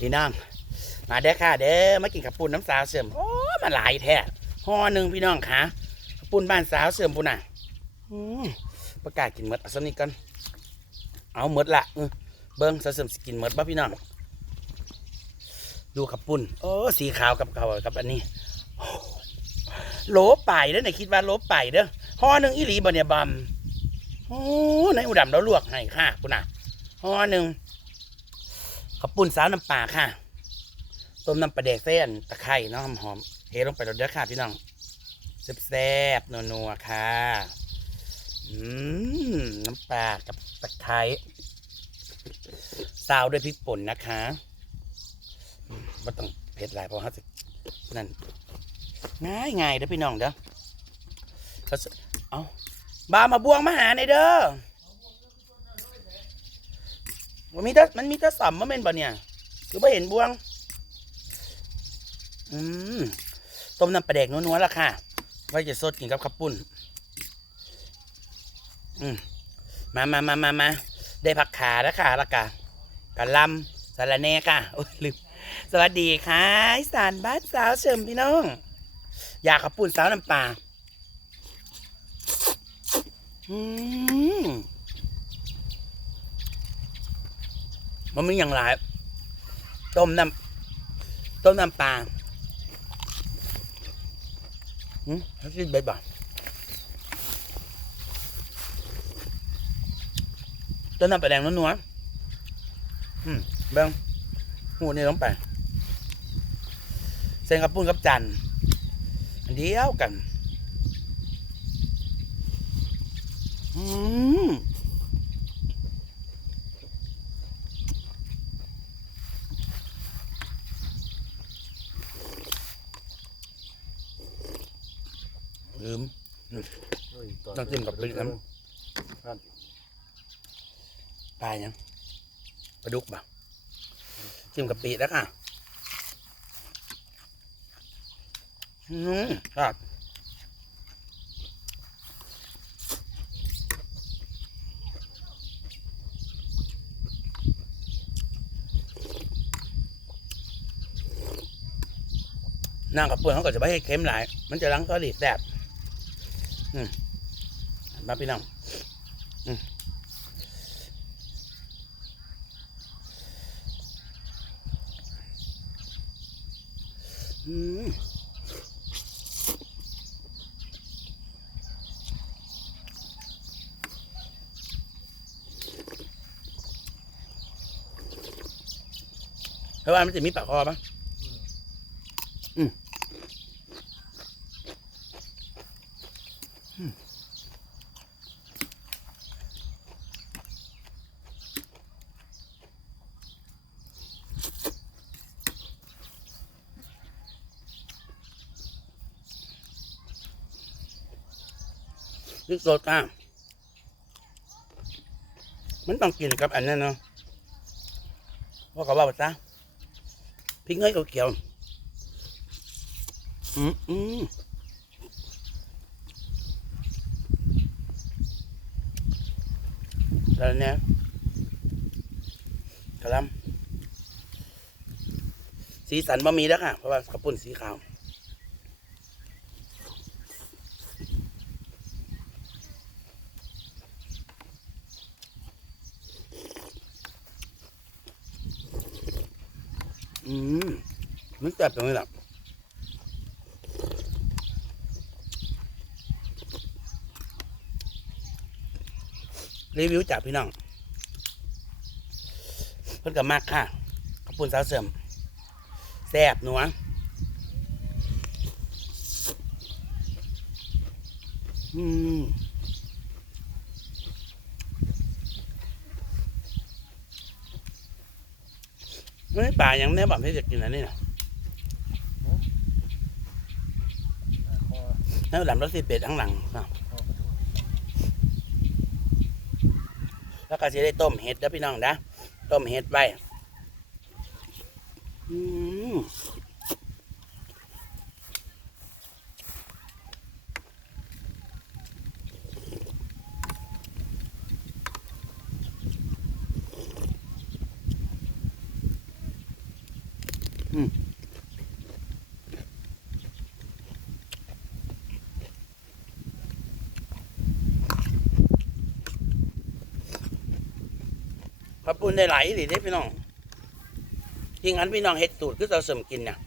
พี่น้องมาเด้อค่ะ เด้อมากินกับปุ่นน้ำสาวเสื่อมโอ้มาหลายแท้ห่อหนึ่งพี่น้องค่ะปุ่นบ้านสาวเสื่อมปุ่นน่ะอืมประกาศกินหมดเอาสักนิดก่อนเอาหมดละเบิ้งสาวเสื่อมสิกินหมดป่ะพี่น้องดูขับปุ่นโอ้สีขาวกับเก่ากับอันนี้โอ้โหลไปเด้อไหนคิดว่าโลไปเด้อห่อหนึ่งอีหลีบ่เนี่ยบอมโอ้ในอุดมเราลวกให้ค่ะปุ่นน่ะห่อหนึ่ง ขาปุ่นสาวน้ำปลาค่ะ ต้มน้ำปลาแดกเส้นตะไคร่เนาะหอมๆเทลงไปแล้วเด้อค่ะพี่น้องแซ่บๆนัวๆค่ะอืมน้ำปลากับตะไคร้ซาวด้วยพริกป่นนะคะมไม่ต้องเผ็ดหลายเพราะเขาจะนั่นง่ายง่ายๆเด้อพี่น้องเด้อเขาเอาบามาบวงมาหาในเด้อ มันมีแต่มันมีแต่สัมมาเป็นบ่เนี่ย คือไม่เห็นบวง อืมต้มน้ำปลาแดกนัวๆละค่ะ ไว้จะสดกินกับข้าวปุ้น อืมมามามามามาได้ผักขาแล้วค่ะละกะกะลำสาระแน่ค่ะ โอ้ยลืม สวัสดีค่ะอีสานบ้านสาวเฉิมพี่น้อง อยากข้าวปุ้นสาวน้ำปลาอืม มันมีอย่างไรต้มน้ำต้มน้ำปลาอืมให้กินเบ็ดบ่ต้มน้ำปลาแดงนัวๆอืมเบิ้งหูนี่ลงไปเส้นกับปุ้นกับจันอันเดียวกัน อืม ต้องจิ้มกับพริกน้ปลายังปลาดุกบ่ะจิ้มกับปีแล้วค่ะอืมครับนั่งกับเพื่อนเขาก็จะไม่ให้เค็มหลาย มันจะล้างก็ดีแซ่บ อืมมาพี่น้องอืมอืมเพราะว่ามันจะมีปากคอปะอืม อืมนี่โซตามันต้องกินกับอันนั้นเนาะเพราะเขาว่าภาษาพริกเงยเขียวอืมอืม แล้วเนี่ยกระลำสีสันบะมีแล้วค่ะเพราะว่ากระปุ่นสีขาวอืมมันแซ่บตรงนี้แหละ รีวิวจากพี่น้อง เพิ่นกับมากค่ะ ขอบคุณสาวเสริมแซ่บหนัวอืมไม่ป่ายังแน่บอกให้จะกินอันนี้นะแล้วหลังรถสิเป็ดข้างหลังเนาะ แล้วก็จะได้ต้มเห็ดนะพี่น้องนะ ต้มเห็ดไว้อืม ขอบคุณได้หลายสิเด้พี่น้องจริงอันพี่น้องเฮ็ดสูตรคือเราเสริมกินเนี่ย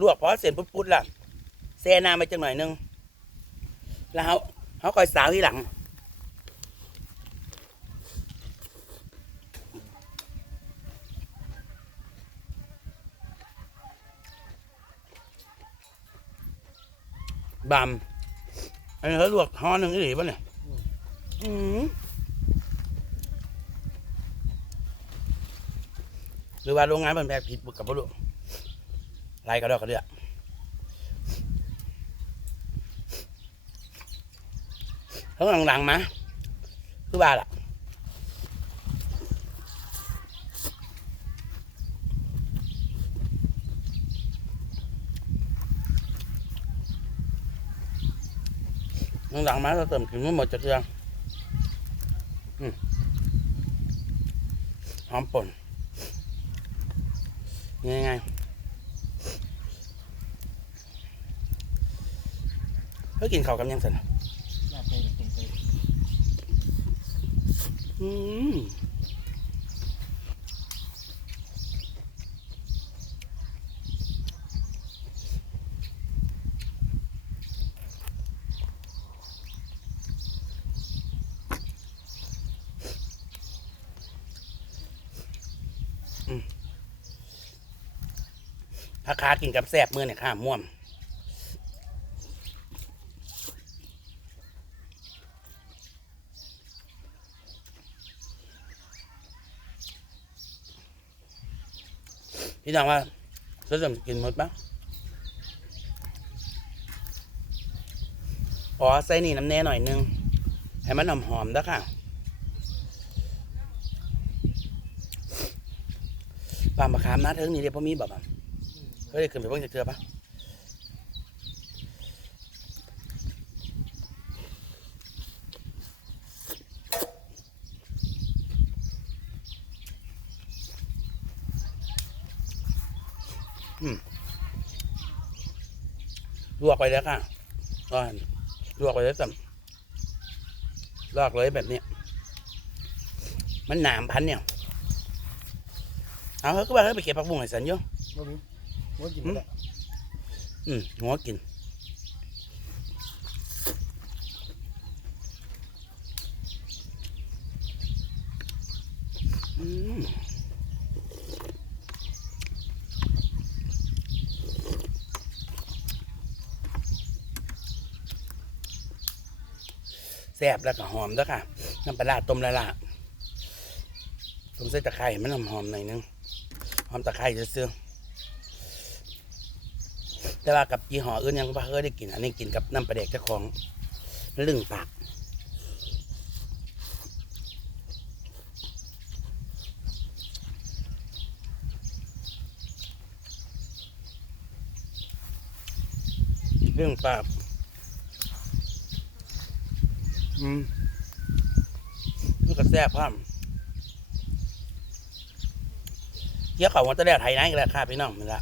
ลวกพอเสร็จปุ๊บๆล่ะแช่น้ำไปจังหน่อยนึงแล้วเขาเขาคอยสาวที่หลังบามอันนี้เขาลวกห่อหนึ่งอีหลีป่ะเนี่ยอืม รือว่าโรงงานมันแบบผิดบุกกับบุรุไรก็ดอกก็เดือเขาหลังๆมาคือว่าล่ะหลังๆมาเราเติมกินไม่หมดจะเกลืออืมหอมป่น ยังไงเฮ้ยกินข้าวกับยังสันน่ะ ลาบไปกับเป็นไป อืมถ้า คากินกับแซ่บมือเนี่ยข้าม่วมพี่น้องว่าจะเริ่มกินหมดปะอ๋อใส่นี่น้ำแน่หน่อยนึง ให้มันหอมหอมๆแล้วค่ะปลามะขามนะเทิงนี่เดี๋ยวพ่อมีแบบ เฮ้ยขึ้นไปเพิ่งจะเจอปะลวกไปแล้วค่ะก็ลวกไปแล้วจำลอกเลยแบบนี้ มันหนามพันเนี่ย เอาเฮ้ยก็ว่าเฮ้ยไปเก็บผักบุ้งให้สันโยบ่ มีบ่กินแล้วอืมหัวกินอืมแซ่บแล้วก็หอมด้วยค่ะน้ำปลาร้าต้มละละต้มใส่ตะไคร้ให้มันหอมๆหน่อยนึง หอมตะไคร้ซื้อๆ แต่ว่ากับยี่ห้ออื่นยังไม่เคยได้กิน อันนี้กินกับน้ำปลาแดกเจ้าของมันลึงปากเรื่องปากอืมมันก็แซ่บพร้อมเกี่ยวเขาวันตะแรกไทยนะอีกแล้วค่ะพี่น้องมันละ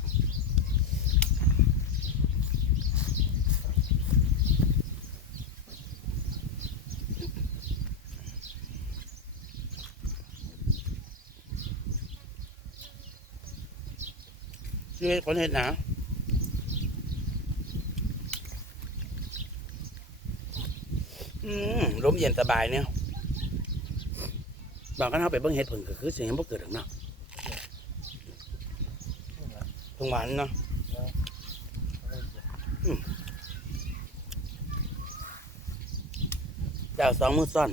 ชีวิตคนเห็นหนาอืมลมเย็นสบายเนี่ยบางครั้งเขาไปเบิ่งเห็ดผึ่งก็คือสิ่งที่บ่เกิดหรอกเนาะเพิ่งหวานเนาะเจ้าสองมือซ่อน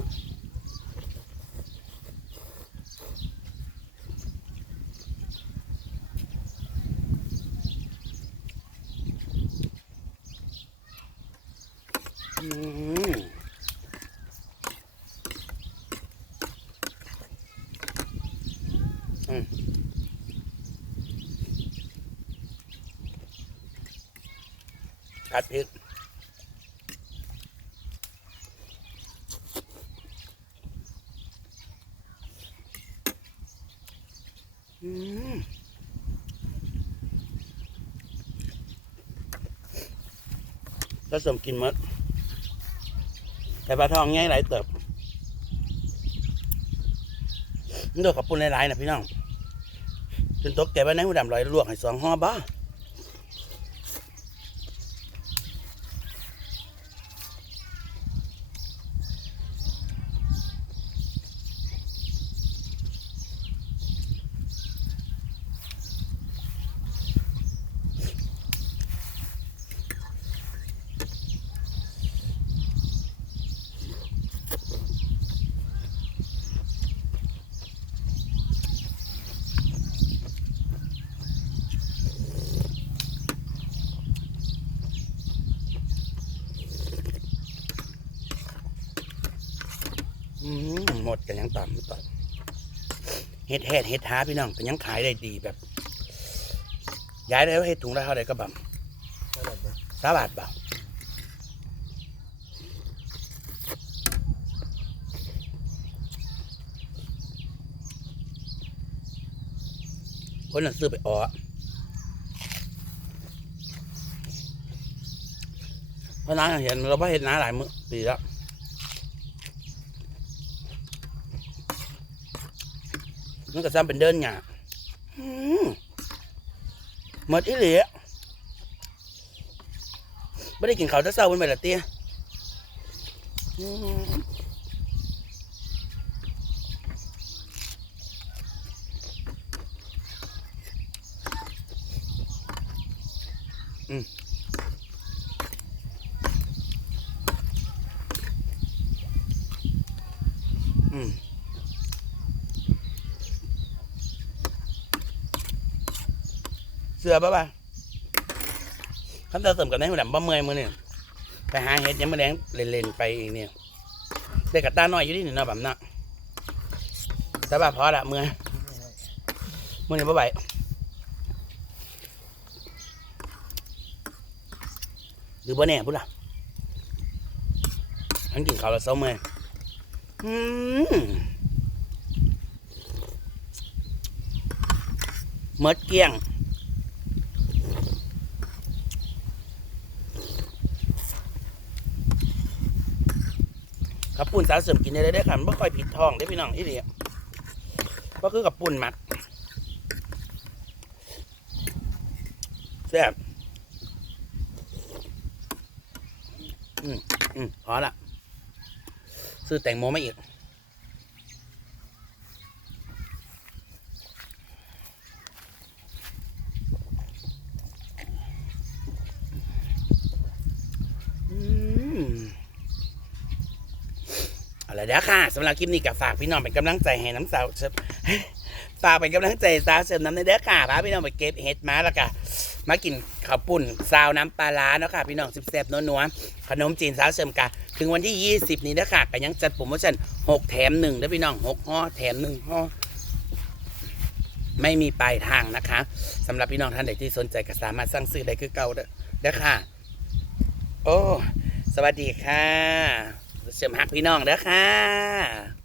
ริกอืมก็สมกินมด แต่ปลาทองง่ายหลายเติบนี่ดอกขอบปุ้นหลายๆนะพี่น้องจนตกแก่ไว้ในหูดำลอยลวกให้สองห่อบ้า ยังต่ำม่ต่ำเฮ็ดแฮดเฮ็ดท้าพี่น้องกันยังขายได้ดีแบบย้ายได้ว่าเฮ็ดถุงละเท่าไรก็บ่ำเท่าไหร่บ่สาบาทเปล่าคนน่ะซื้อไปอ๋อเพราะน้าเห็นเราไม่เห็นน้าหลายมื้อปีแล้ว มันก็ซ้ำเป็นเดินหยาอืมหมดอีหลีอะไม่ได้กินข้าวแต่เช้าเป็นไปละเตี้ยอืมอืมอืมเสือป่ะป่ะขั้นตอนเสริมกับในหัวดำบ่เมื่อยมือเนี่ยไปหาเห็ดยังมาแดงเล่นๆไปเองเนี่ยได้กับตาน้อยอยู่ที่นี่เนาะแบบนั้นแต่ว่าพอละเมื่อยเมื่อนี้บ่ไหวหรือบ่แน่พุ่นล่ะฉันกินข้าวแล้วเศร้าเมื่อยอืมเมดเกี้ยง กับปุ่นสารเสริมกินได้ได้ค่ะมันไม่ค่อยผิดท้องได้พี่น้องอีเดียก็คือกับปุ่นมัดแซ่บอืมอืมพอละซื้อแตงโมมาอีกอืม เอาละเด้อค่ะสำหรับคลิปนี้ก็ฝากพี่น้องเป็นกำลังใจให้น้ำสาวเสริมฝากเป็นกำลังใจสาวเสริมน้ำในเด้อค่ะพาพี่น้องไปเก็บเห็ดมาแล้วก็มากินข้าวปุ่นซาวน้ำปลาร้าเนาะค่ะพี่น้องสิบแซ่บนัวๆขนมจีนสาวเสริมกะถึงวันที่ 20 นี้เด้อค่ะก็ยังจัดโปรโมชั่น6แถม1เด้อพี่น้อง6ห่อแถม1ห่อไม่มีปลายทางนะคะสำหรับพี่น้องท่านใดที่สนใจก็สามารถสั่งซื้อได้คือเก่าเด้อเด้อค่ะ โอ้ สวัสดีค่ะ เสริมหักพี่น้องเด้อค่ะ